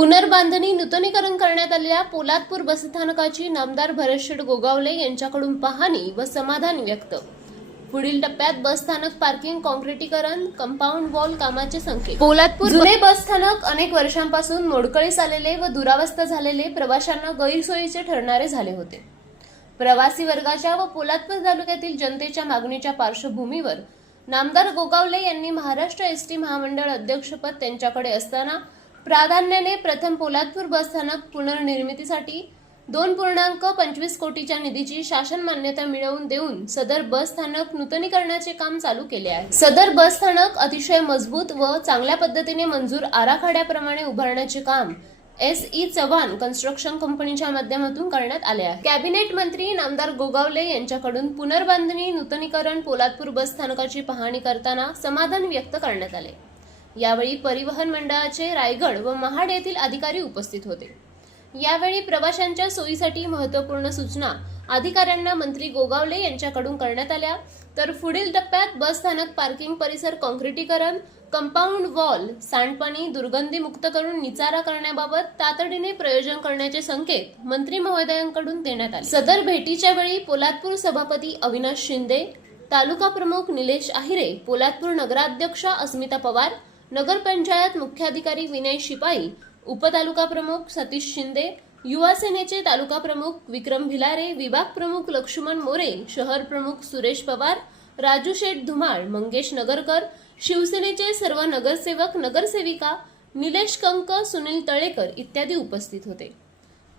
पुनर्बांधणी नूतनीकरण करण्यात आलेल्या पोलादपूर बसस्थानकाची नामदार भरतशेठ गोगावले यांच्याकडून पाहणी व समाधान व्यक्त. पुढील टप्प्यात बसस्थानक पार्किंग काँक्रिटीकरण कंपाऊंड वॉल कामाचे संकेत. पोलादपूर जुने बसस्थानक अनेक वर्षांपासून मोडकळीस आलेले व दुरावस्था झालेले, प्रवाशांना गैरसोयीचे ठरणारे झाले होते. प्रवासी वर्गाच्या व पोलादपूर तालुक्यातील जनतेच्या मागणीच्या पार्श्वभूमीवर नामदार गोगावले यांनी महाराष्ट्र एसटी महामंडळ अध्यक्षपद त्यांच्याकडे असताना प्राधान्याने प्रथम पोलादपूर बसस्थानक पुनर्निर्मितीसाठी 2.25 कोटीच्या निधीची शासन मान्यता मिळवून देऊन सदर बसस्थानक नूतनीकरणाचे काम चालू केले आहे. सदर बसस्थानक अतिशय मजबूत व चांगल्या पद्धतीने मंजूर आराखड्याप्रमाणे उभारण्याचे काम SE चव्हाण कन्स्ट्रक्शन कंपनीच्या माध्यमातून करण्यात आले आहे. कॅबिनेट मंत्री नामदार गोगावले यांच्याकडून पुनर्बांधणी नूतनीकरण पोलादपूर बसस्थानकाची पाहणी करताना समाधान व्यक्त करण्यात आले. यावेळी परिवहन मंडळाचे रायगड व महाड येथील अधिकारी उपस्थित होते. यावेळी प्रवाशांच्या सोयीसाठी महत्त्वपूर्ण सूचना अधिकाऱ्यांना मंत्री गोगावले यांच्याकडून करण्यात आल्या. तर पुढील टप्प्यात बसस्थानक पार्किंग परिसर काँक्रिटीकरण, कंपाऊंड वॉल, सांडपाणी दुर्गंधी मुक्त करून निचारा करण्याबाबत तातडीने प्रयोजन करण्याचे संकेत मंत्री महोदयांकडून देण्यात आले. सदर भेटीच्या वेळी पोलादपूर सभापती अविनाश शिंदे, तालुका प्रमुख निलेश आहिरे, पोलादपूर नगराध्यक्षा अस्मिता पवार, नगरपंचायत मुख्याधिकारी विनय शिपाई, उपतालुका प्रमुख सतीश शिंदे, युवा सेनेचे तालुका प्रमुख विक्रम भिलारे, विभाग प्रमुख लक्ष्मण मोरे, शहर प्रमुख सुरेश पवार, राजू शेठ धुमाळ, मंगेश नगरकर, शिवसेनेचे सर्व नगरसेवक नगरसेविका, निलेश कंक, सुनील तळेकर इत्यादी उपस्थित होते.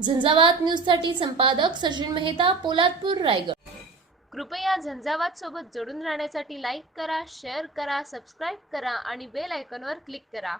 झंझावात न्यूजसाठी संपादक सचिन मेहता, पोलादपूर, रायगड. कृपया झंझावात सोबत जोडून राहण्यासाठी लाईक करा, शेअर करा, सबस्क्राईब करा आणि बेल आयकॉनवर क्लिक करा.